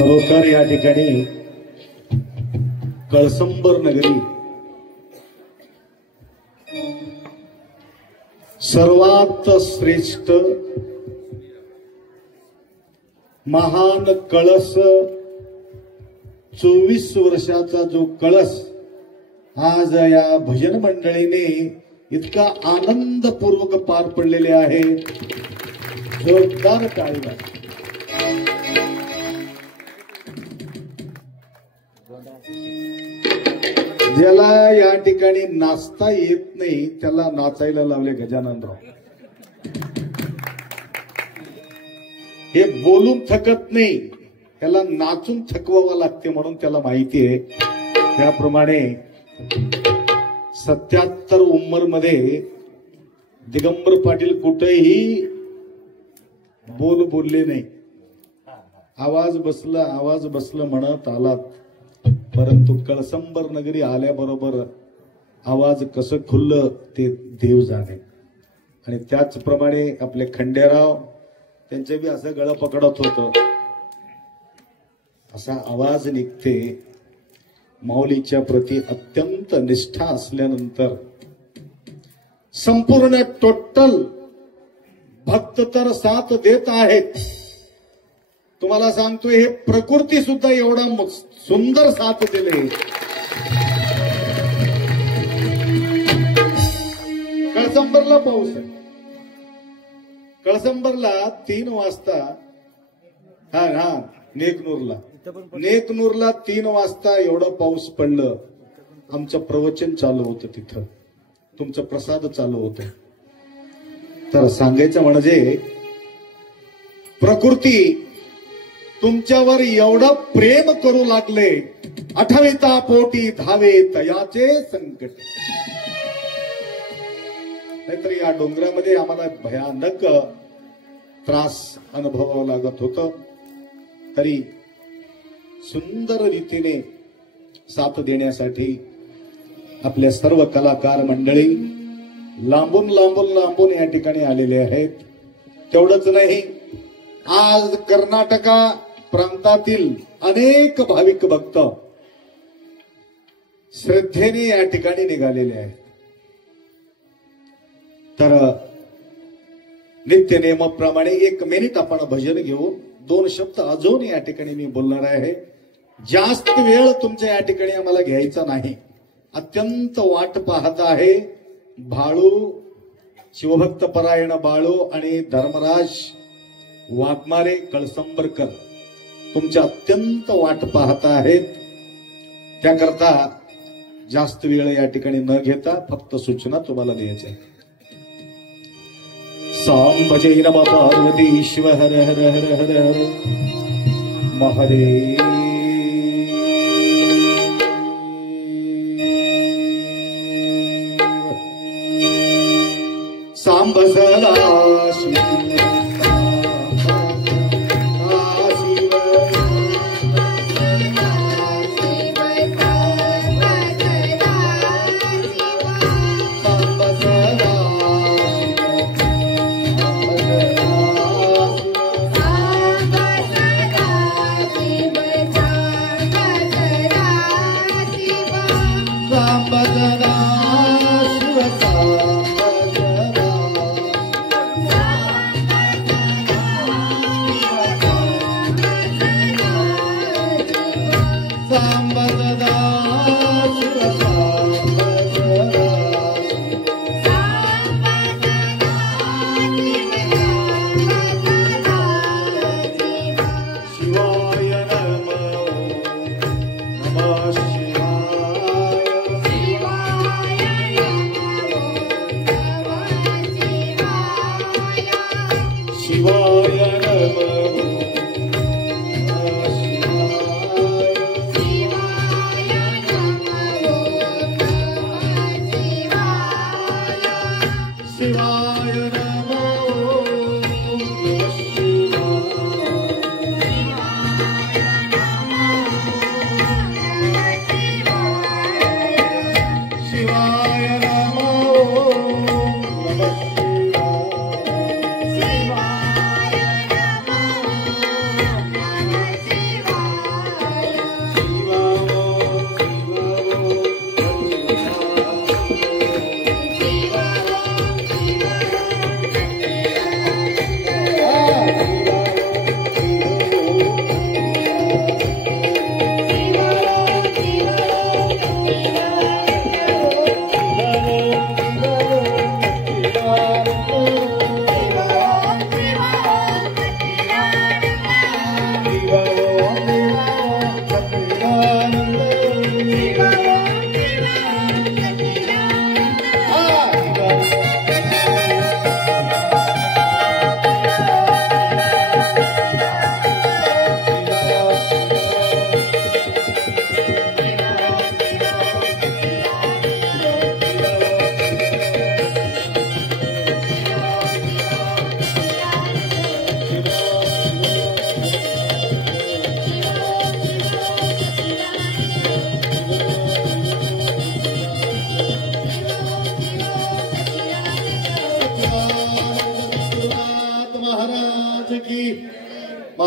खरोखर या ठिकाणी कळसंबर नगरी सर्वात श्रेष्ठ महान कळस 24 वर्षाचा जो कळस आज या भजन मंडळीने इतका आनंदपूर्वक पार पडलेले आहे. जोरदार टाळी. ज्याला या ठिकाणी नाचता येत नाही त्याला नाचायला लावले गजाननराव. हे बोलून थकत नाही, त्याला नाचून थकवावं लागते म्हणून त्याला माहिती आहे. त्याप्रमाणे 77 उंमर मध्ये दिगंबर पाटील कुठेही बोलले नाही. आवाज बसलं म्हणत आलात, परंतु कळसंबर नगरी आल्याबरोबर आवाज कसं खुललं ते देव जाणे. आणि त्याचप्रमाणे आपले खंडेराव त्यांचे बी असं गळं पकडत होतं, असा आवाज निघते. माऊलीच्या प्रती अत्यंत निष्ठा असल्यानंतर संपूर्ण टोटल भक्त तर साथ देत आहेत. तुम्हाला सांगतो हे प्रकृती सुद्धा एवढा सुंदर साथ दिले. कळसंबरला पाऊस आहे. कळसंबरला 3 वाजता नेकनूरला 3 वाजता एवढं पाऊस पडलं. आमचं प्रवचन चालू होतं, तिथं तुमचं प्रसाद चालू होतं. तर सांगायचं म्हणजे प्रकृती तुमच्यावर एवढं प्रेम करू लागले. 28 पोटी धावे तयाचे संकट. नाहीतर या डोंगरामध्ये आम्हाला भयानक त्रास अनुभवावा लागत होतं. तरी सुंदर रीतीने साथ देण्यासाठी आपल्या सर्व कलाकार मंडळी लांबून या ठिकाणी आलेले आहेत. तेवढंच नाही, आज कर्नाटका प्रांतातील अनेक भाविक भक्त श्रद्धेने या ठिकाणी निघालेले आहेत. तर नित्य नियमाप्रमाणे 1 मिनिट आपण भजन घेऊ. 2 शब्द अजून या ठिकाणी मी बोलणार आहे. जास्त वेळ तुमच्या या ठिकाणी आम्हाला घ्यायचा नाही. अत्यंत वाट पाहत आहे बाळू, शिवभक्त परायण बाळू आणि धर्मराज वाघमारे कळसंबरकर तुमच्या अत्यंत वाट पाहत आहेत. त्याकरता जास्त वेळ या ठिकाणी न घेता फक्त सूचना तुम्हाला द्यायच्या. सांब जय नमः पार्वती शिव हर हर हर हर हर महादेव. सांब सदा शिव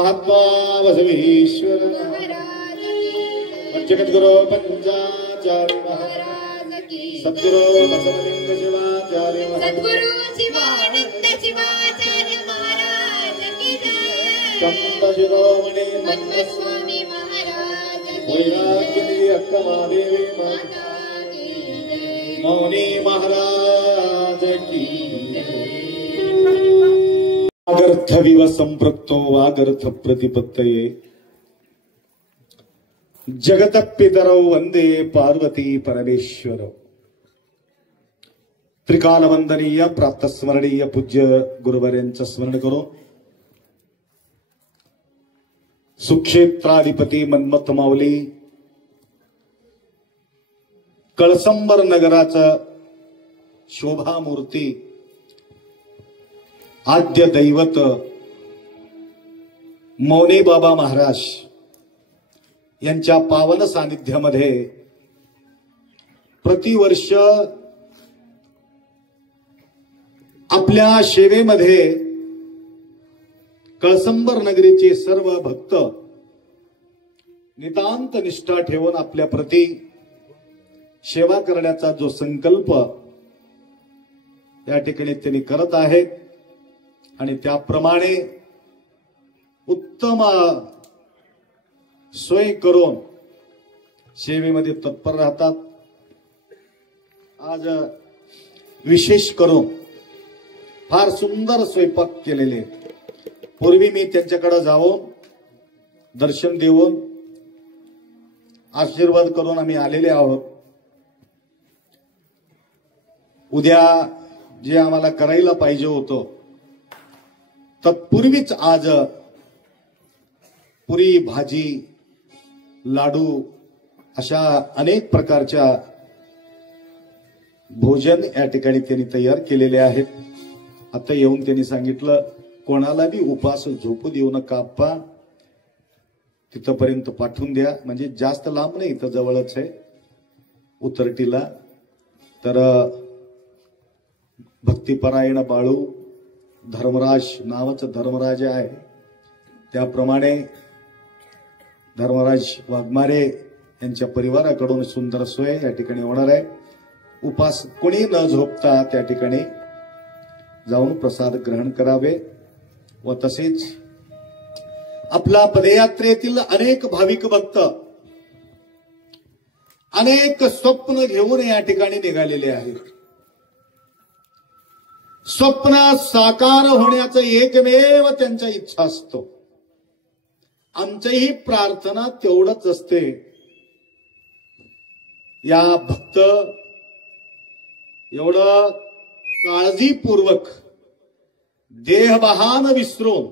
महात्मा बसवेश्वर जगद्गुरु पंचाचार्य सद्गुरु बसवलिंग शिवाचार्य सद्गुरु शिवानंद शिवाचार्य महाराज की जय। कंद शिरोमणी मध्वस्वामी महाराज की वैराग्यनी अक्कमादेवी माता की जय। मौनी महाराज की वागर्थ विव संपृक्तो वागर्थ प्रतिपत्तये जगत पितरौ वंदे पार्वती परमेश्वर। त्रिकाल वंदनीय प्रातस्मरणीय पूज्य गुरुवर्यांचं स्मरण करो। सुक्षेत्राधिपती मन्मथ माऊली कळसंबर नगराचा शोभा मूर्ती आद्य दैवत मौने बाबा महाराज यांच्या पावन सानिध्यामध्ये प्रतिवर्ष आपल्या सेवेमध्ये कळसंबर नगरीचे सर्व भक्त नितांत निष्ठा ठेवून आपल्या प्रती सेवा करण्याचा जो संकल्प या ठिकाणी त्यांनी करत आहेत आणि त्याप्रमाणे उत्तम सोय करून सेवेमध्ये तत्पर राहतात। आज विशेष करून फार सुंदर स्वयंपाक केलेले। पूर्वी मी त्यांच्याकडे जाऊन दर्शन देऊन आशीर्वाद करून आम्ही आलेले आहोत। उद्या जे आम्हाला करायला पाहिजे होतं तत्पूर्वीच आज पुरी भाजी लाडू अशा अनेक प्रकारच्या भोजन या ठिकाणी त्यांनी तयार केलेले आहेत। आता येऊन त्यांनी सांगितलं कोणाला बी उपास झोपू देऊ नका आप्पा, तिथपर्यंत पाठवून द्या। म्हणजे जास्त लांब नाही, इथं जवळच आहे उतरटीला। तर भक्तिपरायण बाळू धर्मराज नावाचं धर्मराज आहे, त्याप्रमाणे धर्मराज वाघमारे यांच्या परिवाराकडून सुंदर सोय या ठिकाणी होणार आहे। उपास कोणी न झोपता त्या ठिकाणी जाऊन प्रसाद ग्रहण करावे व तसेच आपला पदयात्रेतील अनेक भाविक भक्त अनेक स्वप्न घेऊन या ठिकाणी निघालेले आहेत। स्वप्न साकार होण्याचं एकमेव त्यांच्या इच्छा असतो। आमचीही प्रार्थना तेवढंच असते, या भक्त एवढं काळजीपूर्वक देहबहान विसरून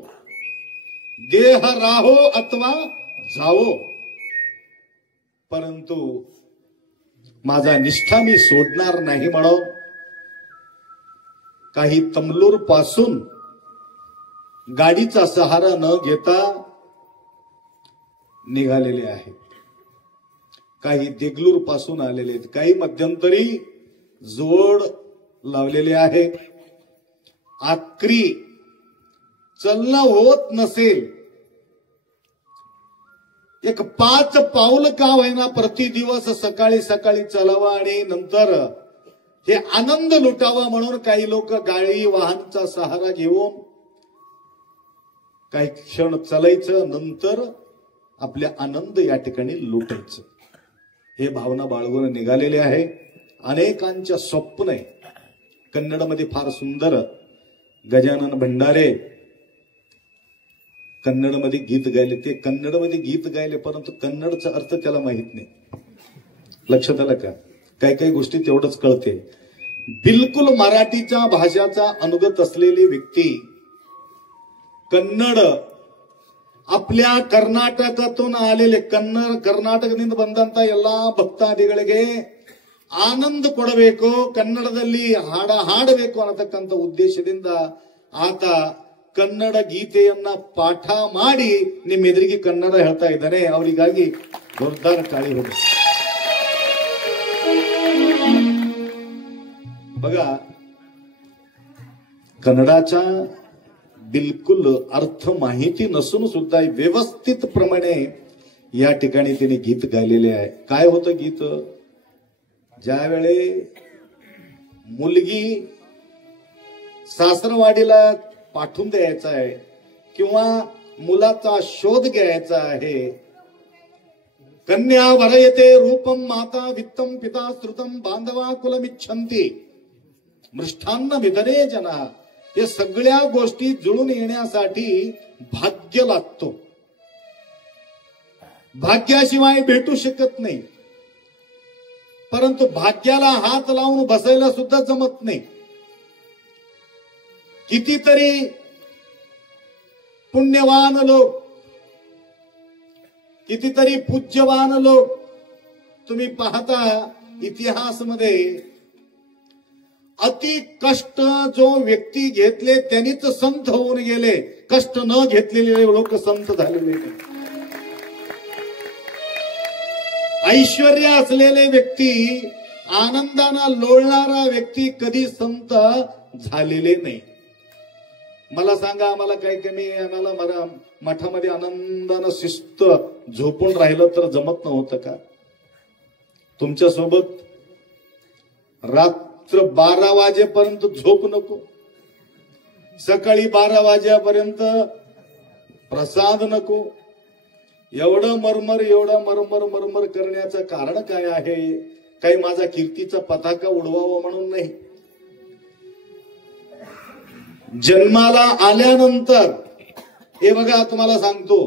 देह राहो अथवा जावो, परंतु माझा निष्ठा मी सोडणार नाही म्हणून काही तमलूर पासून गाडीचा सहारा न घेता निघालेले आहेत। काही देगलूर पासून आलेले आहेत, काही मध्यंतरी जोड लावलेले आहे। आखरी चलणं होत नसेल, एक 5 पाऊल का होईना प्रतिदिवस सकाळी सकाळी चालावा आणि नंतर हे आनंद लुटावा म्हणून काही लोक गाडी वाहनचा सहारा घेऊन काही क्षण चालायचं, नंतर आपल्या आनंद या ठिकाणी लुटायचं, हे भावना बाळगून निघालेले आहे। अनेकांच्या स्वप्न आहे। कन्नडमध्ये फार सुंदर गजानन भंडारे कन्नडमध्ये गीत गायले। ते कन्नडमध्ये गीत गायले, परंतु कन्नडचा अर्थ त्याला माहित नाही। लक्षात आलं का? काही काही गोष्टी तेवढंच कळते। बिलकुल मराठीच्या भाषाचा अनुगत असलेली व्यक्ती कन्नड आपल्या कर्नाटकातून आलेले ಕರ್ನಾಟಕದಿಂದ ಬಂದಂತ ಎಲ್ಲಾ ಭಕ್ತಾದಿಗಳಿಗೆ ಆನಂದ ಕೊಡಬೇಕು, ಕನ್ನಡದಲ್ಲಿ ಹಾಡಬೇಕು ಅನ್ನತಕ್ಕಂತ ಉದ್ದೇಶದಿಂದ ಆತ ಕನ್ನಡ ಗೀತೆಯನ್ನ ಪಾಠ ಮಾಡಿ ನಿಮ್ಮ ಎದುರಿಗೆ ಕನ್ನಡ ಹೇಳ್ತಾ ಇದ್ದಾನೆ। ಅವರಿಗಾಗಿ ಜೋರ್ದಾರ ತಾಳಿ ಹೊಡೆ। बघा, कन्नडाच्या बिलकुल अर्थ माहिती नसून सुद्धा व्यवस्थित प्रमाणे या ठिकाणी तिने गीत गायलेले आहे. काय होतं गीत? ज्यावेळे मुलगी सासरवाडीला पाठवून द्यायचा आहे किंवा मुलाचा शोध घ्यायचा आहे, कन्या वरयते रूपम माता वित्तम पिता श्रुतम बांधवा कुलमिच्छन्ति मृष्ठान्न विदरे जना. हे सगळ्या गोष्टी जुळून येण्यासाठी भाग्य लागतो. भाग्याशिवाय भेटू शकत नाही. परंतु भाग्याला हात लावून बसायला सुद्धा जमत नाही. कितीतरी पुण्यवान लोक, कितीतरी पूज्यवान लोक तुम्ही पाहता इतिहासमध्ये, अति कष्ट जो व्यक्ती घेतले त्यांनीच संत होऊन गेले. कष्ट न घेतलेले लोक संत झालेले नाही. ऐश्वर्य असलेले व्यक्ती, आनंदानं लोळणारा व्यक्ती कधी संत झालेले नाही. मला सांगा, आम्हाला काय कमी, आम्हाला मठामध्ये आनंदानं शिस्त झोपून राहिलं तर जमत नव्हतं का? तुमच्यासोबत रात्र 12 वाजेपर्यंत झोप नको, सकाळी 12 वाजेपर्यंत प्रसाद नको, एवढं मरमर करण्याचं कारण काय आहे? काही माझा कीर्तीचा पताका उडवावा म्हणून नाही. जन्माला आल्यानंतर हे बघा, तुम्हाला सांगतो,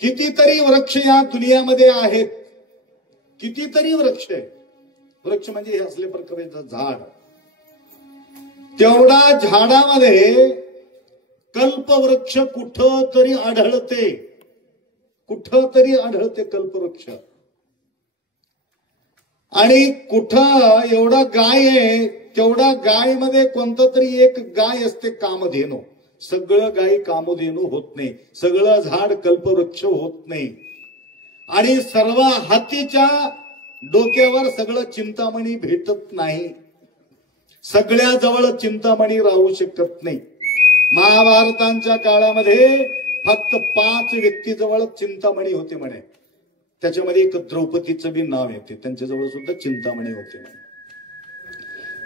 कितीतरी वृक्ष या दुनियामध्ये आहेत. कितीतरी वृक्ष आहे. वृक्ष म्हणजे हे असले प्रकारचे झाड. तेवढा झाडामध्ये कल्पवृक्ष कुठं तरी आढळते, कुठं तरी आढळते कल्पवृक्ष. आणि कुठं एवढा गाय आहे, तेवढा गायमध्ये कोणतं तरी एक गाय असते कामधेनू. सगळं गाय कामधेनू होत नाही, सगळं झाड कल्पवृक्ष होत नाही. आणि सर्व हातीच्या डोक्यावर सगळं चिंतामणी भेटत नाही. सगळ्या जवळ चिंतामणी राहू शकत नाही. महाभारतांच्या काळामध्ये फक्त 5 व्यक्तीजवळ चिंतामणी होते म्हणे. त्याच्यामध्ये एक द्रौपदीचं बी नाव येते, त्यांच्याजवळ सुद्धा चिंतामणी होते म्हणे.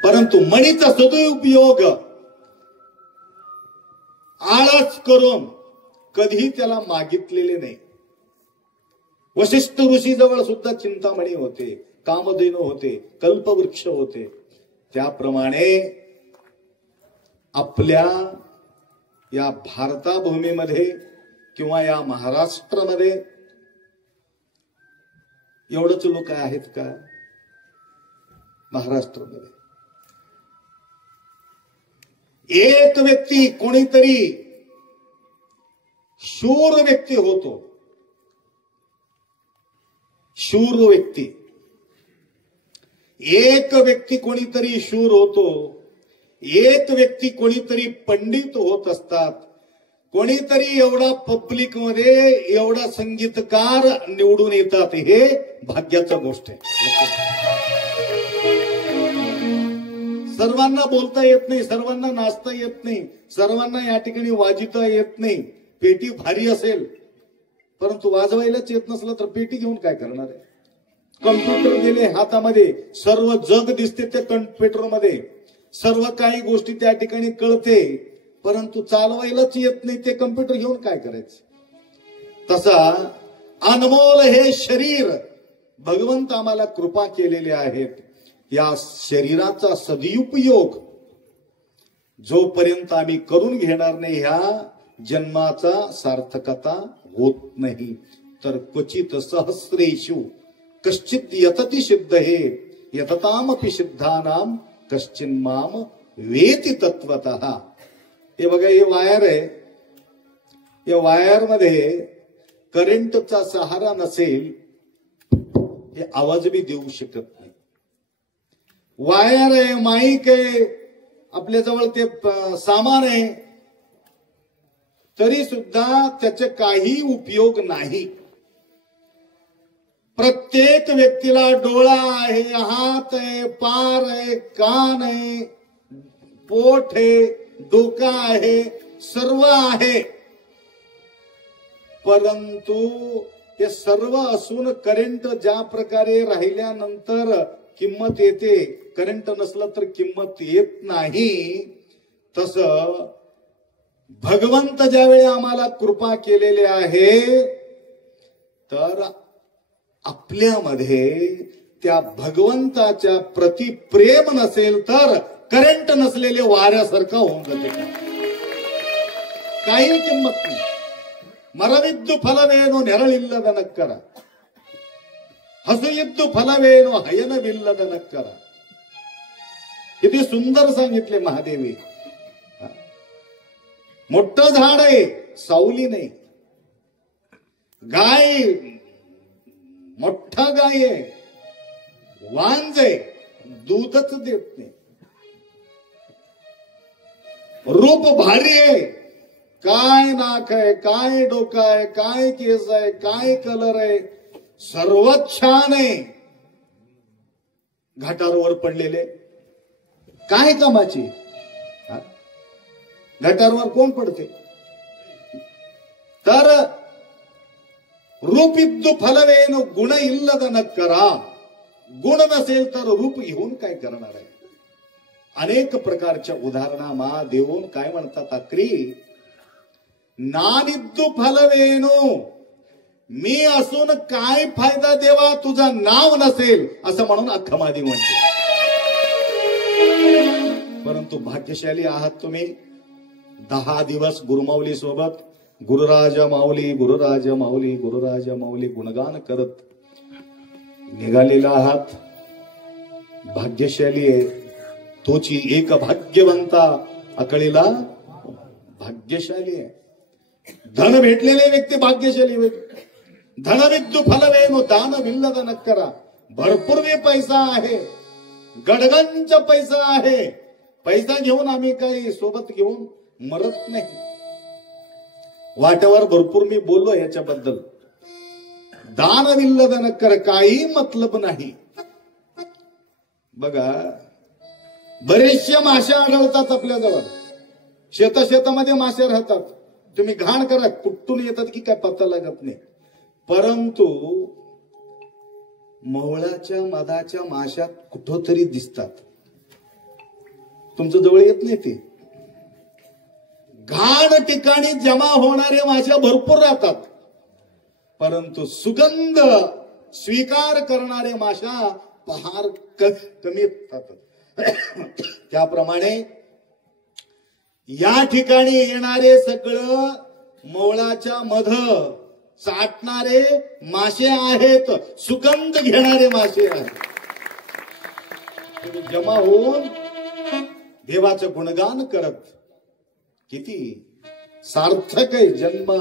परंतु मणीचा सदुपयोग आळस करून कधी त्याला मागितलेले नाही. वशिष्ठ ऋषी जवळ सुद्धा चिंतामणी होते, कामधेनू होते, कल्पवृक्ष होते. त्याप्रमाणे आपल्या या भारताभूमीमध्ये किंवा या महाराष्ट्रामध्ये एवढंच लोक आहेत का? महाराष्ट्रामध्ये एक व्यक्ती, कोणीतरी शूर व्यक्ती होतो. शूर व्यक्ती, एक व्यक्ती कोणीतरी शूर होतो. एक व्यक्ती कोणीतरी पंडित होत असतात. कोणीतरी एवढा पब्लिक मध्ये एवढा संगीतकार निवडून येतात. हे भाग्याचा गोष्ट आहे. सर्वांना बोलता येत नाही, सर्वांना नाचता येत नाही, सर्वांना या ठिकाणी वाजवता येत नाही. पेटी भारी असेल परंतु वाजवायलाच येत नसलं तर पेटी घेऊन काय करणार आहे? कम्प्युटर गेले हातामध्ये, सर्व जग दिसते त्या कम्प्युटरमध्ये, सर्व काही गोष्टी त्या ठिकाणी कळते, परंतु चालवायलाच येत नाही. ते कम्प्युटर घेऊन काय करायचं? तसा अनमोल हे शरीर भगवंत आम्हाला कृपा केलेले आहेत. या शरीराचा सदुपयोग जोपर्यंत आम्ही करून घेणार नाही, ह्या जन्माचा सार्थकता होत नाही. तर क्वचित सहस्रेषु कश्चित यतति सिद्धये यततामपि सिद्धानाम कश्चिन्माम वेति तत्वतः. हे बघा, हे वायर आहे. या वायर मध्ये करंटचा सहारा नसेल, हे आवाज बी देऊ शकत नाही. वायर आहे, माईक आहे, आपल्याजवळ ते सामान आहे, तरी सुद्धा त्याचे काही उपयोग नाही. प्रत्येक व्यक्तीला डोळा आहे, हात आहे, पार आहे, कान आहे, पोट आहे, डोका आहे, सर्व आहे, परंतु ते सर्व असून करंट ज्या प्रकारे राहिल्यानंतर किंमत येते, करंट नसलं तर किंमत येत नाही, तसं भगवंत ज्यावेळी आम्हाला कृपा केलेली आहे, तर आपल्यामध्ये त्या भगवंताच्या प्रति प्रेम नसेल तर करंट नसलेले वाऱ्यासारखा होऊन जाते, काही किंमत नाही. ಮರವಿದ್ದು ಫಲವೇನು ನೆರಳಿಲ್ಲದ ನಕ್ಕರ, ಹಸುಯಿದ್ದು ಫಲವೇನು ಹಯನವಿಲ್ಲದ ನಕ್ಕರ. किती सुंदर सांगितले महादेवी. मोठं झाड आहे, सावली नाही. गाय, मोठा गाय आहे, वांज आहे, दूधच देत नाही. रूप भारी आहे, काय नाक आहे, काय डोका आहे, काय केस आहे, काय कलर आहे, सर्वच छान आहे. घाटावर पडलेले काय कामाची? घाटावर कोण पडते? तर रूपिದ್ದು फलवेनु गुण इल्लद नक्करा. गुण नसेल तर रूप घेऊन काय करणार आहे? अनेक प्रकारच्या उदाहरणा देऊन काय म्हणतात अक्री, नानिದ್ದು फलवेनु, मी असून काय फायदा देवा, तुझा नाव नसेल, असं म्हणून अख्खमादी म्हणते. परंतु भाग्यशाली आहात तुम्ही. 10 दिवस गुरुमाऊली सोबत गुरुराजा माऊली, गुरुराजा माऊली, गुरुराजा माऊली गुणगान करत निघालेला आहात. भाग्यशाली आहे तोची एक भाग्यवंता अकळीला भाग्यशाली आहे. धन भेटलेले व्यक्ती भाग्यशाली होईल. धनविद्दू फलवेनु दानविल्लद नक्करा. भरपूर पैसा आहे, गडगंज पैसा आहे. पैसा घेऊन आम्ही काही सोबत घेऊन मरत नाही. वाटेवर भरपूर मी बोललो याच्याबद्दल. दानविल्लद नक्कर, काही मतलब नाही. बघा, बरेचशे मासे आढळतात आपल्याजवळ. शेतामध्ये मासे राहतात. तुम्ही घाण करा, कुठून येतात की काय पत्ता लागत नाही. परंतु मवळाच्या मधाच्या माश्या कुठंतरी दिसतात. तुमच्या जवळ येत नाही ते. घाण ठिकाणी जमा होणारे माश्या भरपूर राहतात, परंतु सुगंध स्वीकार करणारे माशा फार कमी येतात. त्याप्रमाणे या ठिकाणी येणारे सगळं मवळाच्या मध चाटणारे मासे आहेत, सुगंध घेणारे मासे आहेत. जमा होऊन देवाचं गुणगान करत किती सार्थक आहे. जन्म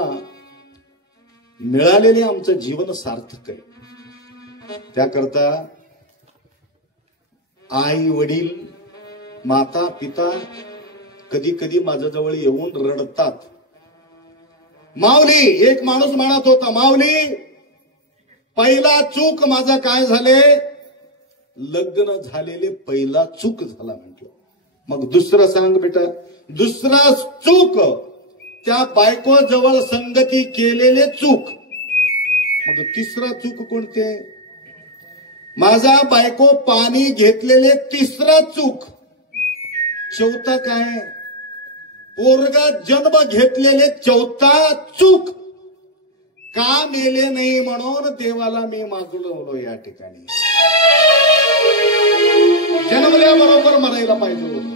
मिळालेले आमचं जीवन सार्थक आहे. त्याकरता आई वडील माता पिता कधी कधी माझ्याजवळ येऊन रडतात. माऊली, एक माणूस म्हणत होता, माऊली पहिला चूक माझा काय झाले, लग्न झालेले पहिला चूक झाला म्हटलं. मग दुसरं सांग बेटा. दुसरा चूक, त्या बायको जवळ संगती केलेले चूक. मग तिसरा चूक कोणते? माझा बायको पाणी घेतलेले तिसरा चूक. चौथा काय? पोरगा जन्म घेतलेले चौथा चूक. का मेले नाही म्हणून देवाला मी मागलो या ठिकाणी. जन्मल्याबरोबर मरायला पाहिजे होतं.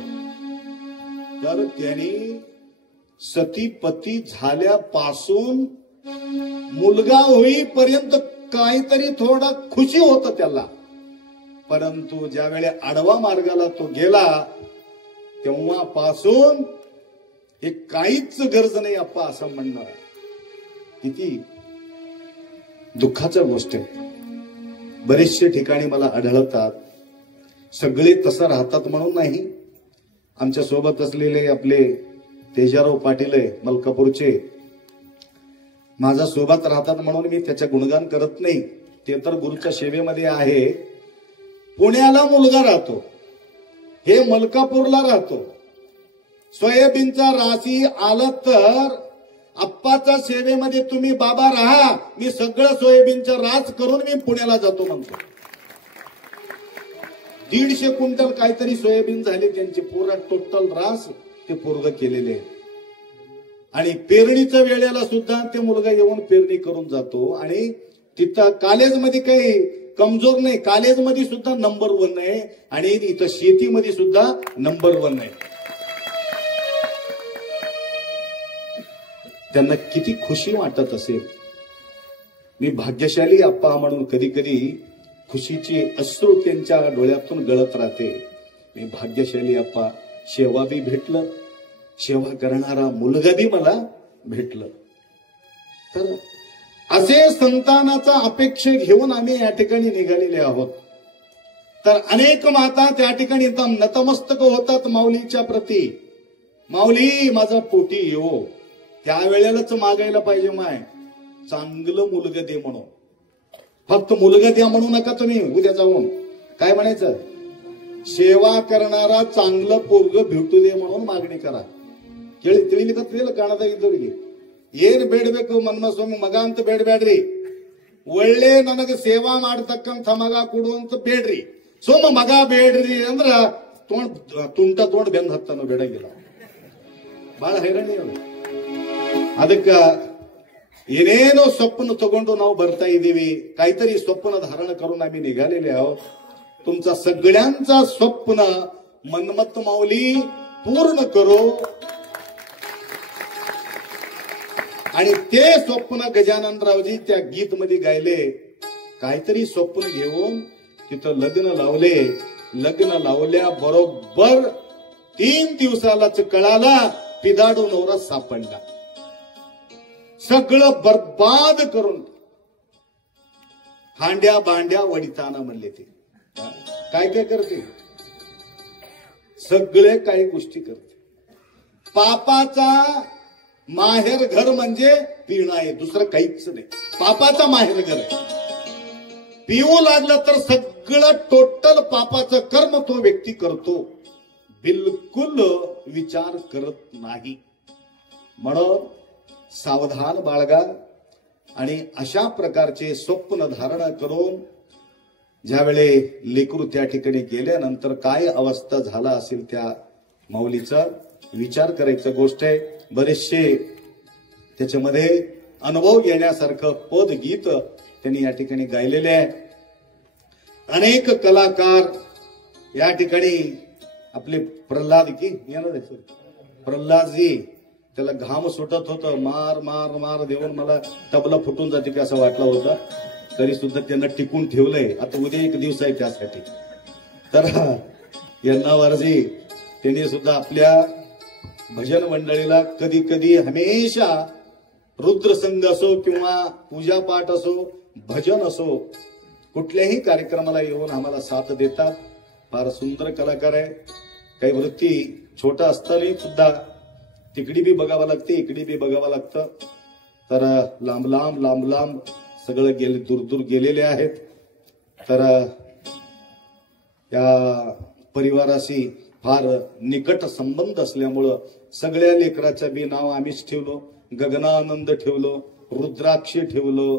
तर त्यांनी सतीपती झाल्यापासून मुलगा होईपर्यंत काहीतरी थोडा खुशी होत त्याला. परंतु ज्यावेळी आडवा मार्गाला तो गेला तेव्हापासून हे काहीच गरज नाही अप्पा असं म्हणणार. किती दुःखाच्या गोष्ट आहे. बरेचशे ठिकाणी मला आढळतात. सगळे तसं राहतात म्हणून नाही. आमच्या सोबत असलेले आपले तेजाराव पाटील आहे मलकापूरचे, माझ्या सोबत राहतात म्हणून मी त्याच्या गुणगान करत नाही. ते तर गुरुच्या सेवेमध्ये आहे. पुण्याला मुलगा राहतो, हे मलकापूरला राहतो. सोयाबीनचा राशी आलं तर आप्पाच्या सेवेमध्ये तुम्ही बाबा राहा, मी सगळं सोयाबीनचं रास करून मी पुण्याला जातो म्हणतो. 150 क्विंटल काहीतरी सोयाबीन झाले त्यांचे, पूर्ण टोटल रास ते पूर्ण केलेले. आणि पेरणीच्या वेळेला सुद्धा ते मुलगा येऊन पेरणी करून जातो. आणि तिथं कॉलेजमध्ये काही कमजोर नाही, कॉलेजमध्ये सुद्धा नंबर 1 आहे आणि इथं शेतीमध्ये सुद्धा नंबर 1 आहे. त्यांना किती खुशी वाटत असेल. मी भाग्यशाली आप्पा म्हणून कधी कधी खुशीची अश्रू त्यांच्या डोळ्यातून गळत राहते. मी भाग्यशाली आप्पा, सेवा बी भेटलं, सेवा करणारा मुलगा बी मला भेटलं. तर असे संतानाचा अपेक्षा घेऊन आम्ही या ठिकाणी निघालेले आहोत. तर अनेक माता त्या ठिकाणी नतमस्तक होतात माऊलीच्या प्रती. माऊली माझा पोटी येवो. त्यावेळेलाच मागायला पाहिजे, माय चांगलं मुलगा दे म्हणून. फक्त मुलगा द्या म्हणू नका तुम्ही. उद्या जाऊन काय म्हणायचं, सेवा करणारा चांगलं पोरग भेटू दे म्हणून मागणी करा. ತಿಳಿಲಿ ಕಾಣದಾಗ ಇದ್ದವರಿಗೆ ಏನ್ ಬೇಡಬೇಕು ಮನ್ಮಸ್ವಾಮಿ ಮಗ ಅಂತ ಬೇಡಬೇಡ್ರಿ, ಒಳ್ಳೆ ನನಗೆ ಸೇವಾ ಮಾಡತಕ್ಕಂಥ ಮಗ ಕೊಡುವಂತ ಬೇಡ್ರಿ. ಸೋಮ ಮಗ ಬೇಡ್ರಿ ಅಂದ್ರ ತುಂಟ ತೊಗೊಂಡು ಬೆಂದ್ ಹತ್ತನೋ ಬೇಡಂಗಿಲ್ಲ, ಬಹಳ ಹೈರಾಣಿ ಅದು. ಅದಕ್ಕ ಏನೇನೋ स्वप्न तಗೊಂಡು ನಾವು ಬರ್ತಾ ಇದೀವಿ. काहीतरी स्वप्न धारण करून आम्ही निघालेले आहोत. तुमचा सगळ्यांचा स्वप्न मनमत माऊली पूर्ण करो. आणि ते स्वप्न गजाननरावजी त्या गीत मध्ये गायले. काहीतरी स्वप्न घेऊन तिथं लग्न लावले. लग्न लावल्या बरोबर 3 दिवसालाच कळाला पिदाडू नवरा सापडला. सगळं बर्बाद करून हांड्या बांड्या वडिताना म्हणले. ते काय काय करते, सगळे काही गोष्टी करते. पापाचा माहेर घर म्हणजे पिणं आहे, दुसरं काहीच नाही. पापाचा माहेर घर आहे. पिऊ लागलं तर सगळं टोटल पापाचं कर्म तो व्यक्ती करतो, बिलकुल विचार करत नाही. म्हणून सावधान बाळगा. आणि अशा प्रकारचे स्वप्न धारण करून ज्यावेळे लेकरू त्या ठिकाणी गेल्यानंतर काय अवस्था झाला असेल त्या माऊलीचा विचार करायचा गोष्ट आहे. बरेचसे त्याच्यामध्ये अनुभव घेण्यासारखं पद गीत त्यांनी या ठिकाणी गायलेले आहे. अनेक कलाकार या ठिकाणी आपले प्रल्हादजी त्याला घाम सुटत होतं, मार मार मार देऊन मला तबला फुटून जाते की असं वाटलं होतं. तरी सुद्धा त्यांना टिकून ठेवलंय. आता उद्या एक दिवस आहे त्यासाठी. तर यन्नावरजी त्यांनी सुद्धा आपल्या भजन मंडळीला कधी कधी हमेशा रुद्रसंग असो किंवा पूजापाठ असो, भजन असो, कुठल्याही कार्यक्रमाला येऊन आम्हाला साथ देतात. फार सुंदर कलाकार आहे. काही वृत्ती छोटा असताना सुद्धा तिकडी बी बघावं लागते, इकडे बी बघावं लागतं. तर लांब लांब लांब लांब सगळं गेले, दूर दूर गेलेले आहेत. तर या परिवाराशी फार निकट संबंध असल्यामुळं सगळ्या लेकराच्या बी नाव आम्हीच ठेवलो. गगनानंद ठेवलो, रुद्राक्षी ठेवलो,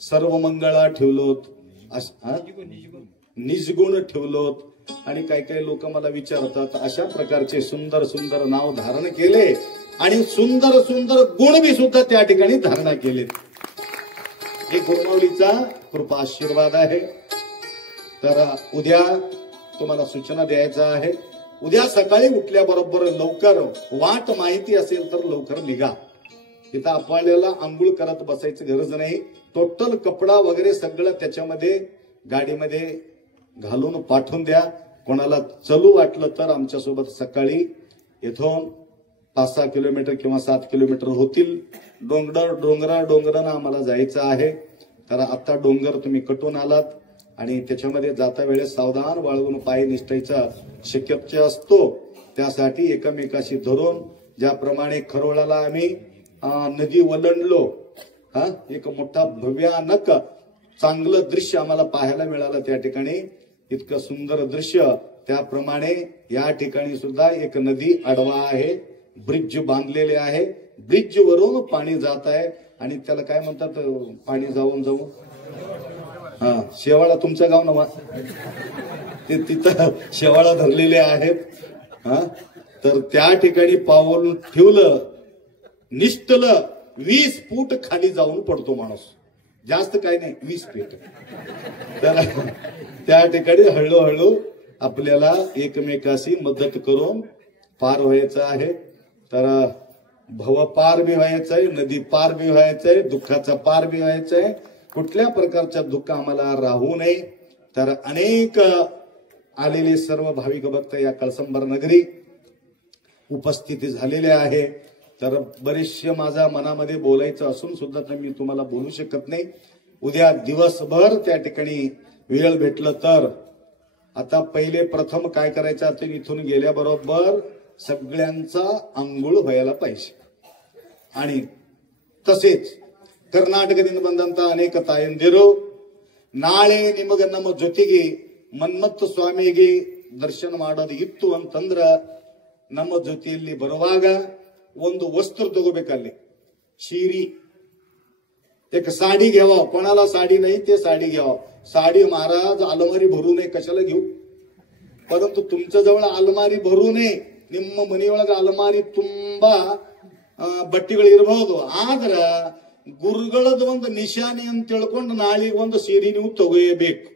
सर्वमंगळा ठेवलो, निजगुण ठेवलो. आणि काही काही लोक मला विचारतात, अशा प्रकारचे सुंदर सुंदर नाव धारण केले आणि सुंदर सुंदर गुण बी सुद्धा त्या ठिकाणी धारणा केले. हे गुरुमाऊलीचा कृपा आशीर्वाद आहे. तर उद्या तुम्हाला सूचना द्यायचा आहे. उद्या सकाळी उठल्याबरोबर लवकर, वाट माहिती असेल तर लवकर निघा. तिथं आपल्याला आंघोळ करत बसायची गरज नाही. टोटल कपडा वगैरे सगळं त्याच्यामध्ये गाडीमध्ये घालून पाठवून द्या. कोणाला चलू वाटलं तर आमच्यासोबत सकाळी इथून 5-6 किलोमीटर किंवा 7 किलोमीटर होतील. डोंगरानं आम्हाला जायचं आहे. तर आता डोंगर तुम्ही कटून आलात आणि त्याच्यामध्ये जाता वेळेस सावधान बाळगून पाय निष्ठायचा शक्यता असतो. त्यासाठी एकमेकाशी धरून, ज्याप्रमाणे खरोळाला आम्ही नदी वलंडलो, एक मोठा भव्यानक चांगलं दृश्य आम्हाला पाहायला मिळालं त्या ठिकाणी. इतकं सुंदर दृश्य त्याप्रमाणे या ठिकाणी सुद्धा एक नदी आडवा आहे, ब्रिज बांधलेले आहे, ब्रिज वरून पाणी जात आहे आणि त्याला काय म्हणतात पाणी जाऊन जाऊन हा शेवाळा तुमचं गाव नवा ते तिथं शेवाळा धरलेले आहेत. हा तर त्या ठिकाणी पाऊल ठेवलं निष्ठलं 20 फूट खाली जाऊन पडतो माणूस, जास्त काही नाही 20 फूट. तर त्या ठिकाणी हळूहळू आपल्याला एकमेकाशी मदत करून पार व्हायचं आहे. तर भव पार बी व्हायचंय, नदी पार बी व्हायचंय, दुःखाचा पार बी व्हायचंय. कुठल्या प्रकारच्या दुःख आम्हाला राहू नये. तर अनेक आलेले सर्व भाविक भक्त या कळसंबर नगरी उपस्थिती झालेले आहे. तर बरेचसे माझ्या मनामध्ये बोलायचं असून सुद्धा मी तुम्हाला बोलू शकत नाही. उद्या दिवसभर त्या ठिकाणी वेळ भेटलं तर आता पहिले प्रथम काय करायचं, तर इथून गेल्याबरोबर सगळ्यांचा अंघोळ व्हायला पाहिजे. आणि तसेच ಕರ್ನಾಟಕದಿಂದ ಬಂದಂತ ಅನೇಕ ತಾಯಂದಿರು ನಾಳೆ ನಿಮಗೆ ನಮ್ಮ ಜೊತೆಗೆ ಮನ್ಮಥ ಸ್ವಾಮಿಗೆ ದರ್ಶನ ಮಾಡೋದು ಇತ್ತು ಅಂತಂದ್ರ ನಮ್ಮ ಜೊತೆಯಲ್ಲಿ ಬರುವಾಗ ಒಂದು वस्त्र तगोಬೇಕಲ್ಲಿ. शिरी एक साडी घ्यावा, कोणाला साडी नाही ते साडी घ्यावा. साडी महाराज अलमारी भरू नये, कशाला घेऊ, परंतु तुमच्या जवळ अलमारी भरू नये. ನಿಮ್ಮ ಮನೆಯೊಳಗೆ अलमारी ತುಂಬಾ ಬಟ್ಟೆಗಳು ಇರಬಹುದು, ಆದ್ರ ಗುರುಗಳದ ಒಂದು ನಿಶಾನೆ ಅಂತ ತಿಳ್ಕೊಂಡು ನಾಳೆಗೆ ಒಂದು ಸೀರೆ ನೀವು ತಗೋಬೇಕು.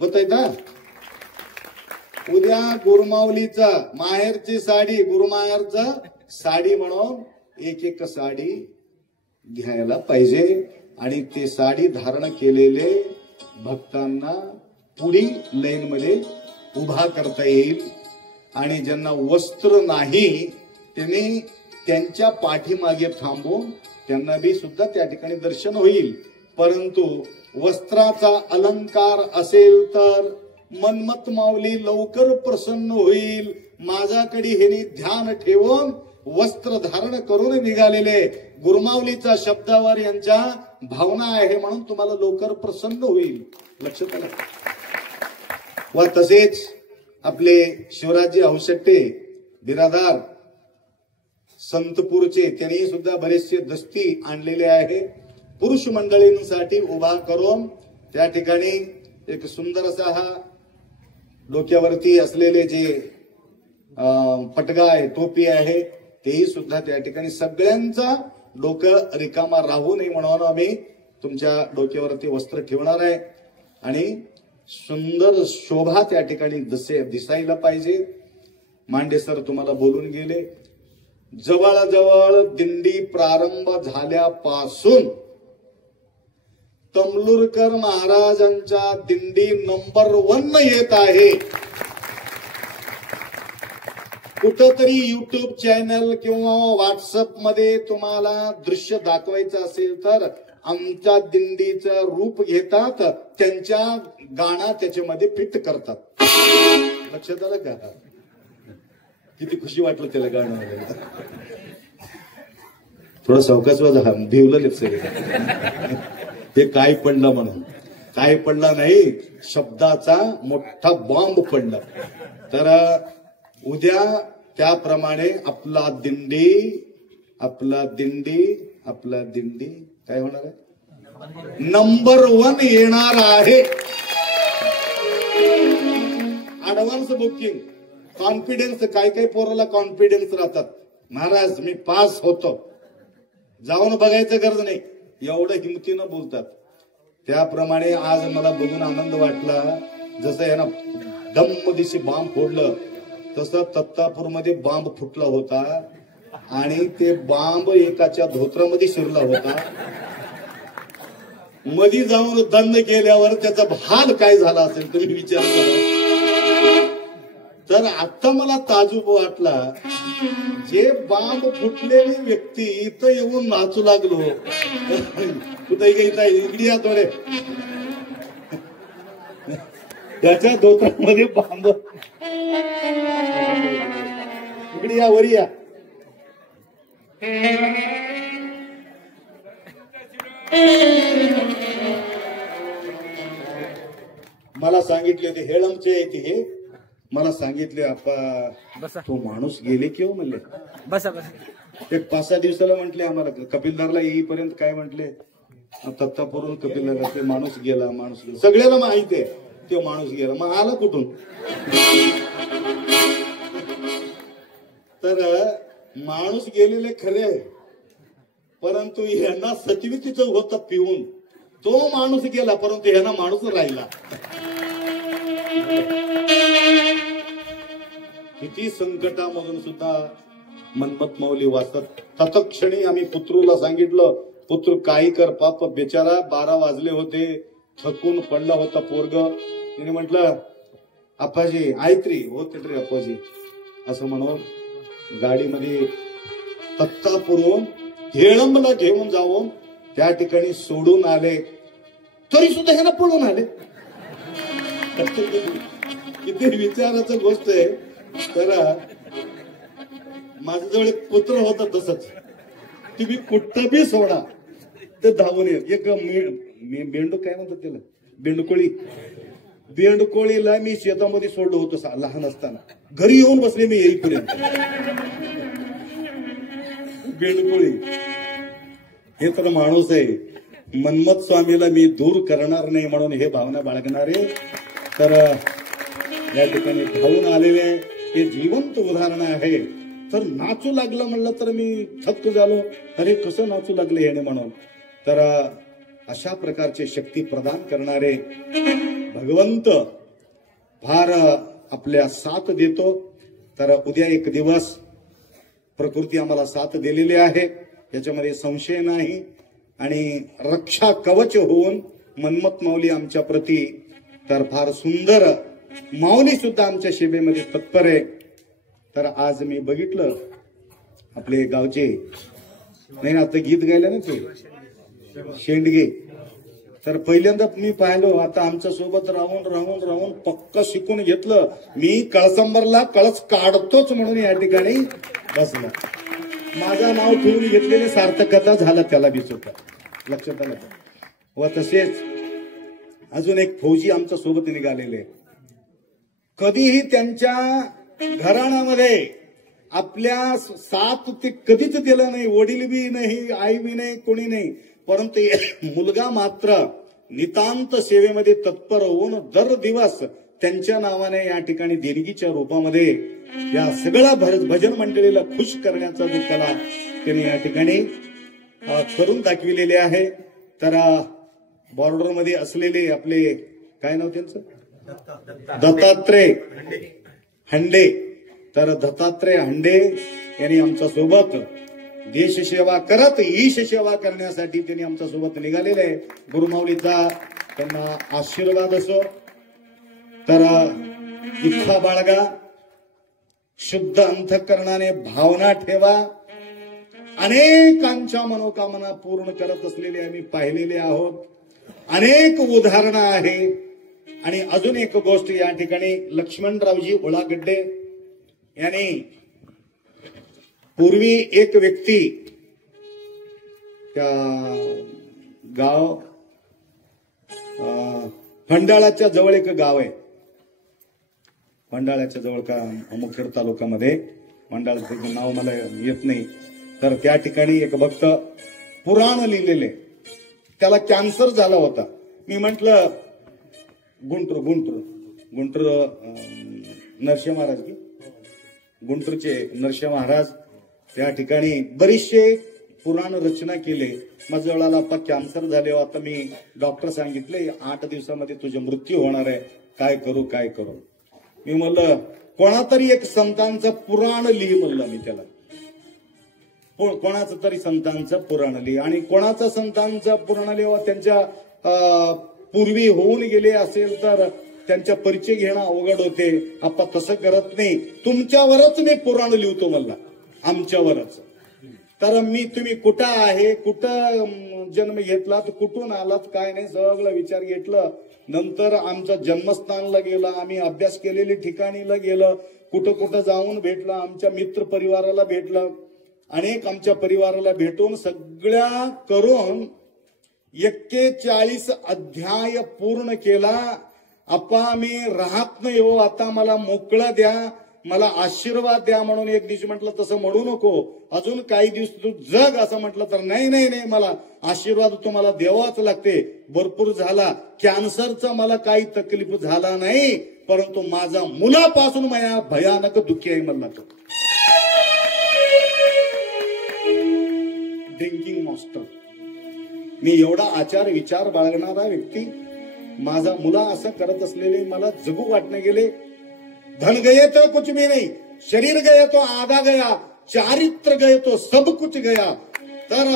ಗೊತ್ತಾಯ್ತಾ? उद्या गुरुमाऊलीचा माहेरची साडी, गुरुमाहेरचा साडी म्हणून एक एक साडी घ्यायला पाहिजे. आणि ते साडी धारण केलेले भक्तांना पुढील लाईन मध्ये उभा करता येईल. आणि ज्यांना वस्त्र नाही त्यांनी त्यांच्या पाठीमागे थांबून त्यांना बी सुद्धा त्या ठिकाणी दर्शन होईल. परंतु वस्त्राचा अलंकार असेल तर मन्मथ माऊली लवकर प्रसन्न होईल. माझ्याकडे हेनी ध्यान ठेवून वस्त्र धारण करून निघालेले गुरुमाऊलीच्या शब्दावर यांच्या भावना आहे म्हणून तुम्हाला लवकर प्रसन्न होईल. लक्षात आलं? व तसेच आपले शिवराजी औषट्टे बिरादार संतपूरचे, त्यांनी सुद्धा बरेचसे दस्ती आणलेले आहे. पुरुष मंडळींसाठी उभा करून त्या ठिकाणी एक सुंदर असा हा डोक्यावरती असलेले जे पटगा आहे, टोपी आहे, तेही सुद्धा त्या ठिकाणी सगळ्यांचा डोकं रिकामा राहू नये म्हणून आम्ही तुमच्या डोक्यावरती वस्त्र ठेवणार आहे. आणि सुंदर शोभा त्या ठिकाणी दिसायला पाहिजे. मांडे सर तुम्हाला बोलून गेले, जवळजवळ दिंडी प्रारंभ झाल्यापासून तमलुरकर महाराजांच्या दिंडी नंबर 1 येत आहे. कुठंतरी युट्यूब चॅनल किंवा व्हॉट्सअप मध्ये तुम्हाला दृश्य दाखवायचं असेल तर आमच्या दिंडीचं रूप घेतात, त्यांच्या गाणं त्याच्यामध्ये फिट करतात. लक्षात आलं का? किती खुशी वाटलं त्याला गाणं. थोडं सावकाश वाजा, भिवलं सगळे. ते काय पडलं म्हणून, काय पडला नाही, शब्दाचा मोठा बॉम्ब पडला. तर उद्या त्याप्रमाणे आपला दिंडी काय होणार आहे, नंबर 1 येणार आहे. Advance booking, confidence. काय पोराला कॉन्फिडन्स राहतात, महाराज मी पास होतो, जाऊन बघायचं गरज नाही, एवढं हिमतीनं बोलतात. त्याप्रमाणे आज मला बघून आनंद वाटला. जसं यानं दम दिशी बांब फोडलं तसं तत्तापूरमध्ये बांब फुटला होता आणि ते बांब एकाच्या धोत्रामध्ये शिरला होता. मधी जाऊन दंड केल्यावर त्याचा हाल काय झाला असेल तुम्ही विचार करा. तर आता मला ताजुब वाटला, जे बांब फुटलेली व्यक्ती इथं येऊन नाचू लागलो. कुठे इकडे या थोडे, त्याच्या धोत्रामध्ये बांब, इकडे या, वरी या. मला सांगितले ते हेळमचे आहे, हे मला सांगितले आप्पा बसा तो माणूस गेले किंवा म्हणले बसा बसा एक 5-6 दिवसाला म्हटले आम्हाला कपिलदारला येईपर्यंत काय म्हटले तत्तापुरून कपिलदार ते माणूस गेला सगळ्याला माहिती आहे तो माणूस गेला मग आला कुठून तर माणूस गेलेले खरे परंतु ह्यांना सचवितीचं होतं पिऊन तो माणूस गेला परंतु ह्यांना माणूस राहिला किती संकटामधून सुद्धा मनमत माऊली वाचतात तत्क्षणी आम्ही पुत्रूला सांगितलं पुत्र काही कर पाप बेचारा 12 वाजले होते थकून पडला होता पोरग तिने म्हटलं आप्पाजी ऐत्री होते रे आप्पाजी असं म्हणून गाडीमध्ये तत्ता पुरवून हेळंबला घेऊन जाऊन त्या ठिकाणी सोडून आले तरी सुद्धा ह्याला पळून आले किती विचाराचं गोष्ट आहे तर माझ्याजवळ एक पुत्र होता तसंच तुम्ही कुठं बी सोडा ते धावून येत एक बेंडू काय म्हणतात त्याला बेंडकोळीला मी शेतामध्ये सोडलं होतं लहान असताना घरी येऊन बसले मी येईपर्यंत बेंडकोळी हे तर माणूस आहे मनमत स्वामीला मी दूर करणार नाही म्हणून हे भावना बाळगणारे तर या ठिकाणी धावून आलेले हे जिवंत उदाहरण आहे तर नाचू लागलं म्हणलं तर मी थक्क झालो अरे कसं नाचू लागलं याने म्हणून तर अशा प्रकारचे शक्ती प्रदान करणारे भगवंत फार आपल्या साथ देतो तर उद्या एक दिवस प्रकृती आम्हाला साथ दिलेली आहे याच्यामध्ये संशय नाही आणि रक्षा कवच होऊन मनमत माऊली आमच्या प्रती तर फार सुंदर माऊली सुद्धा आमच्या सेवेमध्ये तत्पर आहे तर आज मी बघितलं आपले गावचे नाही आता गीत गायला ना ते शेंडगे तर पहिल्यांदा मी पाहिलो आता आमच्या सोबत राहून राहून राहून पक्क शिकून घेतलं मी कळसंबरला कळस काढतोच म्हणून या ठिकाणी बसला माझं नाव ठेवून घेतलेले सार्थकता झाला त्याला बी सुद्धा लक्षात आलं व तसेच अजून एक फौजी आमच्या सोबत निघालेले कधीही त्यांच्या घराण्यामध्ये आपल्या साथ ते कधीच दिलं नाही वडील बी नाही आई बी नाही कोणी नाही परंतु मुलगा मात्र नितांत सेवेमध्ये तत्पर होऊन दर दिवस त्यांच्या नावाने या ठिकाणी देणगीच्या रूपामध्ये या सगळ्या भजन मंडळीला खुश करण्याचा जो कला त्यांनी या ठिकाणी करून दाखविलेले आहे तर बॉर्डरमध्ये असलेले आपले काय नाव त्यांचं दत्तात्रय हंडे तर दत्तात्रय हंडे यांनी आमच्या सोबत देशसेवा करत ईश सेवा करण्यासाठी त्यांनी आमच्या सोबत निघालेले आहे गुरुमाऊलीचा त्यांना आशीर्वाद असो तर इच्छा बाळगा शुद्ध अंतःकरणाने भावना ठेवा अनेकांच्या मनोकामना पूर्ण करत असलेले आम्ही पाहिलेले आहोत अनेक उदाहरणं आहे आणि अजून एक गोष्ट या ठिकाणी लक्ष्मणरावजी उळागड्डे यांनी पूर्वी एक व्यक्ती त्या गाव फंडाळाच्या जवळ एक गाव आहे मंडाळाच्या जवळ का मुखेड तालुक्यामध्ये मंडाळाचं नाव मला येत नाही तर त्या ठिकाणी एक भक्त पुराण लिहिलेले त्याला कॅन्सर झाला होता मी म्हंटल गुंटूर नरसिंह महाराज की गुंटूरचे नरसिंह महाराज त्या ठिकाणी बरीचशे पुराण रचना केले माझ्या वेळाला आता कॅन्सर झाले आता मी डॉक्टर सांगितले 8 दिवसामध्ये तुझा मृत्यू होणार आहे काय करू मी म्हणलं कोणातरी एक संतांचं पुराण लिही म्हणलं मी त्याला कोणाचं तरी संतांचं पुराण लिही आणि कोणाचं संतांचं पुराण लिहावं त्यांच्या पूर्वी होऊन गेले असेल तर त्यांचा परिचय घेणं अवघड होते आपण तसं करत नाही तुमच्यावरच मी पुराण लिहितो म्हणला आमच्यावरच तर मी तुम्ही कुठं आहे कुठं जन्म घेतलात कुठून आलात काय नाही सगळं विचार घेतलं नंतर आमचं जन्मस्थानला गेलं आम्ही अभ्यास केलेल्या ठिकाणीला गेलं कुठं जाऊन भेटलं आमच्या मित्र परिवाराला भेटलं अनेक आमच्या परिवाराला भेटून सगळ्या करून 41 अध्याय पूर्ण केला आप्पा मी राहत नाही हो, आता मला मोकळं द्या, मला आशीर्वाद द्या म्हणून एक दिवशी म्हटलं तसं म्हणू नको, अजून काही दिवस तू जग असं म्हटलं तर नाही नाही नाही, मला आशीर्वाद तुम्हाला द्यावाच लागते. भरपूर झाला, कॅन्सरचा मला काही तकलीफ झाला नाही, परंतु माझा मुलापासून माझ्या भयानक दुःखी आहे म्हणला तो. ड्रिंकिंग मास्टर, मी एवढा आचार विचार बाळगणारा व्यक्ती, माझा मुला असं करत असलेले मला जगू वाटणे गेले. धन गये तो कुछ भी नहीं, शरीर गये तो आधा गया, चारित्र गये तो सब कुछ गया. तर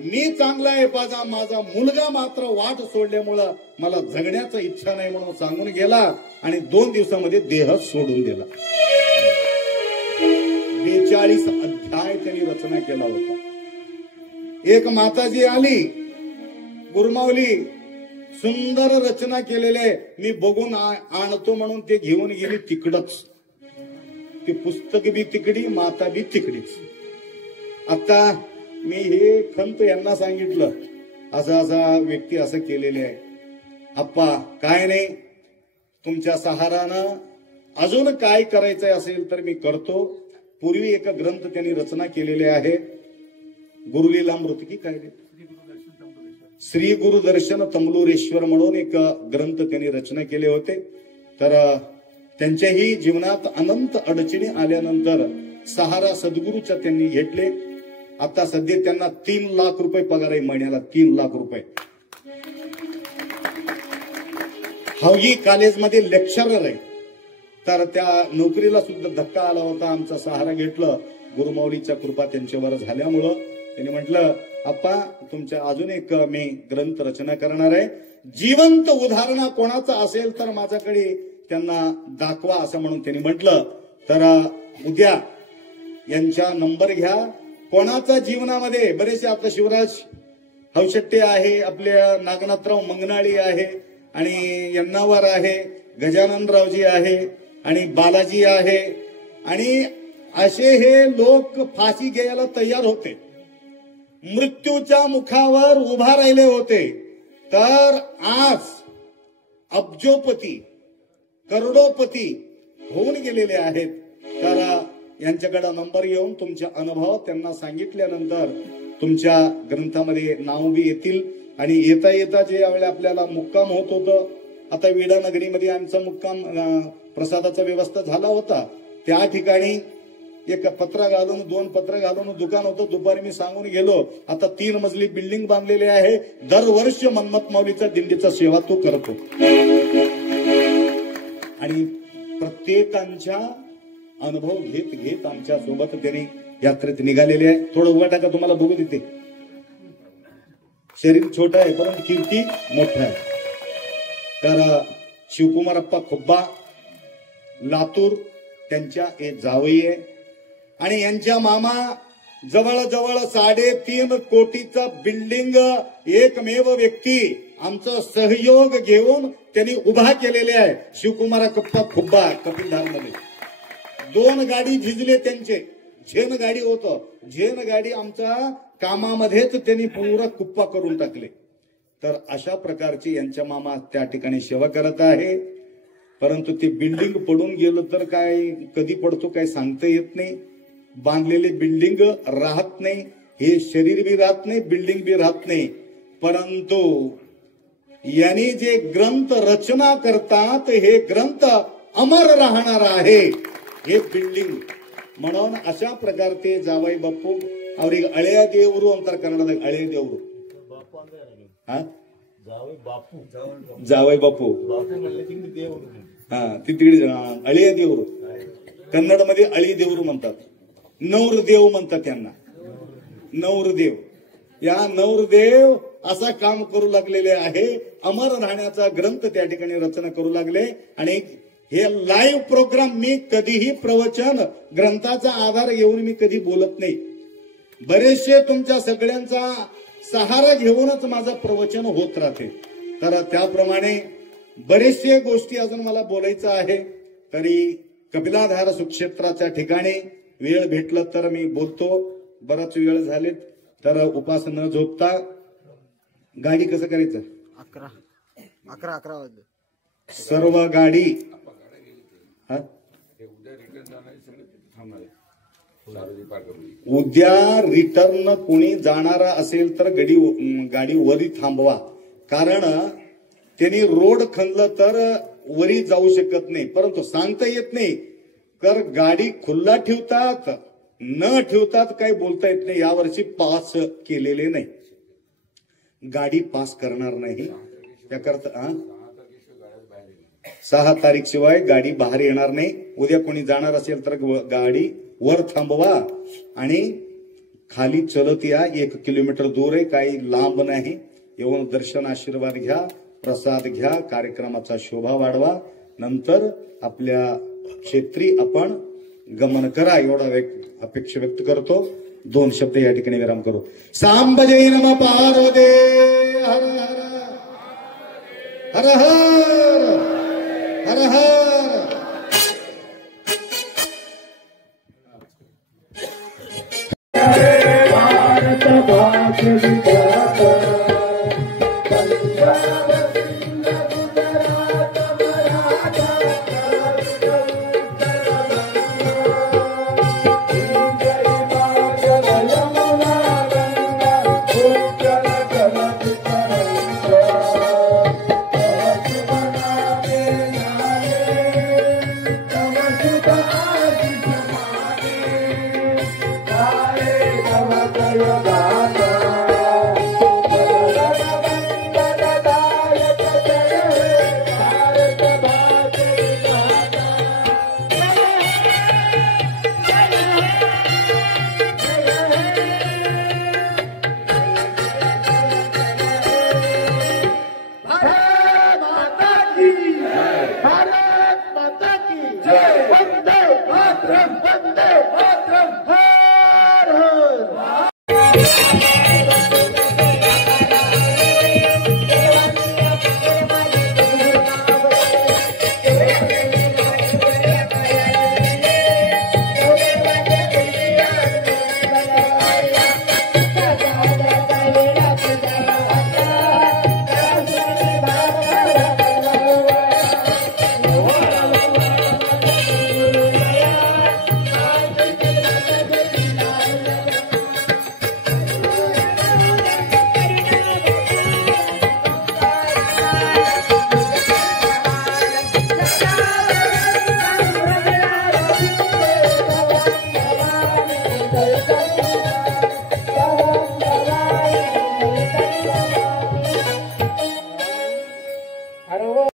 मी चांगला आहे पाजा, माझा मुलगा मात्र वाट सोडल्यामुळं मला जगण्याची इच्छा नाही म्हणून सांगून गेला आणि 2 दिवसामध्ये देह सोडून दिला. 42 अध्याय त्यांनी रचना केला होता. एक माताजी आली, गुरुमावली सुंदर रचना केलेले, मी बघून आणतो म्हणून ते घेऊन गेली तिकडच. ते पुस्तक बी तिकडी, माता बी तिकडीच. आता मी हे खंत यांना सांगितलं, असा असा व्यक्ती असं केलेले आहे. आप्पा काय नाही, तुमच्या सहारानं अजून काय करायचंय असेल तर मी करतो. पूर्वी एक ग्रंथ त्यांनी रचना केलेले आहे, गुरुलीलामृत की काय, श्री गुरुदर्शन तमलुरेश्वर म्हणून एक ग्रंथ त्यांनी रचना केले होते. तर त्यांच्याही जीवनात अनंत अडचणी आल्यानंतर सहारा सद्गुरूच्या त्यांनी घेतले. आता सध्या त्यांना 3 लाख रुपये पगार आहे महिन्याला, 3 लाख रुपये. हावगी कॉलेजमध्ये लेक्चरर आहे. तर त्या नोकरीला सुद्धा धक्का आला होता. आमचा सहारा घेतलं, गुरुमाऊलीच्या कृपा त्यांच्यावर झाल्यामुळं त्यांनी म्हटलं, आप्पा तुमच्या अजून एक मी ग्रंथ रचना करणार आहे, जिवंत उदाहरणा कोणाचा असेल तर माझ्याकडे त्यांना दाखवा असं म्हणून त्यांनी म्हटलं. तर उद्या यांच्या नंबर घ्या. कोणाचा जीवनामध्ये बरेचसे, आता शिवराज हौशेट्टे आहे, आपल्या नागनाथराव मंगनाळी आहे आणि यन्नावर आहे, गजाननरावजी आहे आणि बालाजी आहे, आणि असे हे लोक फाशी घ्यायला तयार होते, मृत्यूच्या मुखावर उभा राहिले होते. तर आज अब्जोपती करोडोपती होऊन गेलेले आहेत. तर यांच्याकडे नंबर येऊन तुमचे अनुभव त्यांना सांगितल्यानंतर तुमच्या ग्रंथामध्ये नाव बी येतील. आणि येता येता जे यावेळी आपल्याला मुक्काम होत होतं, आता विडा नगरीमध्ये आमचा मुक्काम प्रसादाचा व्यवस्था झाला होता, त्या ठिकाणी एक पत्र घालून 2 पत्र घालून दुकान होतं. दुपारी मी सांगून गेलो, आता 3 मजली बिल्डिंग बांधलेली आहे, दरवर्षी मन्मथ माऊलीचा दिंडीचा सेवा तो करतो. आणि प्रत्येकांच्या अनुभव घेत घेत आमच्या सोबत त्यांनी यात्रेत निघालेले आहे. थोडं उभा टाका, तुम्हाला बघू देते. शरीर छोटं आहे परंतु कीर्ती मोठं आहे. तर शिवकुमारप्पा खुब्बा लातूर त्यांच्या एक जावई आहे आणि यांच्या मामा जवळजवळ 3.5 कोटीचा बिल्डिंग एकमेव व्यक्ती आमचा सहयोग घेऊन त्यांनी उभा केलेले आहे. शिवकुमारप्पा खुब्बा कपिलधार मध्ये 2 गाडी झिजले त्यांचे, झेन गाडी होतं, झेन गाडी आमच्या कामामध्येच त्यांनी पुरा कुप्पा करून टाकले. तर अशा प्रकारची यांच्या मामा त्या ठिकाणी सेवा करत आहे. परंतु ते बिल्डिंग पडून गेलं तर काय, कधी पडतो काय सांगता येत नाही. बांधलेले बिल्डिंग राहत नाही, हे शरीर बी राहत नाही, बिल्डिंग बी राहत नाही. परंतु यांनी जे ग्रंथ रचना करतात हे ग्रंथ अमर राहणार आहे, हे बिल्डिंग. म्हणून अशा प्रकारचे जावई बापू ಅವ್ರಿಗೆ ಹಳೆಯ ದೇವರು ಅಂತಾರೆ ಕನ್ನಡದಾಗ. ಹಳೆಯ ದೇವರು जावई बापू हा, तिकडे हळिया देವರು कन्नडमध्ये अळी देವರು म्हणतात. नवरदेव म्हणतात त्यांना, नवरदेव. या नवरदेव असा काम करू लागलेले आहे, अमर राहण्याचा ग्रंथ त्या ठिकाणी रचना करू लागले. आणि हे लाईव्ह प्रोग्राम मी कधीही प्रवचन ग्रंथाचा आधार घेऊन मी कधी बोलत नाही. बरेचसे तुमच्या सगळ्यांचा सहारा घेऊनच माझं प्रवचन होत राहते. तर त्याप्रमाणे बरेचसे गोष्टी अजून मला बोलायचं आहे. तरी कपिलाधार सुक्षेत्राच्या ठिकाणी वेळ भेटला तर मी बोलतो. बराच वेळ झालेत तर उपास न झोपता गाडी कसं करायचं. 11 वाजले. सर्व गाडी हा? उद्या रिटर्न कोणी जाणारा असेल तर गाडी वरी थांबवा. कारण त्यांनी रोड खणलं तर वरी जाऊ शकत नाही, परंतु सांगता येत नाही. तर गाडी खुल्ला ठेवतात न ठेवतात काही बोलता येत नाही. यावर्षी पास केलेले नाही, गाडी पास करणार नाही. त्याकरता 6 तारीख शिवाय गाडी बाहेर येणार नाही. उद्या कोणी जाणार असेल तर गाडी वर थांबवा आणि खाली चलत या. 1 किलोमीटर दूर आहे, काही लांब नाही. येऊन दर्शन आशीर्वाद घ्या, प्रसाद घ्या, कार्यक्रमाचा शोभा वाढवा. नंतर आपल्या क्षेत्री आपण गमन करा एवढा अपेक्षा व्यक्त करतो. 2 शब्द या ठिकाणी विराम करू. सांब जय नम पार्वते हर हर हर हर हर हर. भारत भाग्य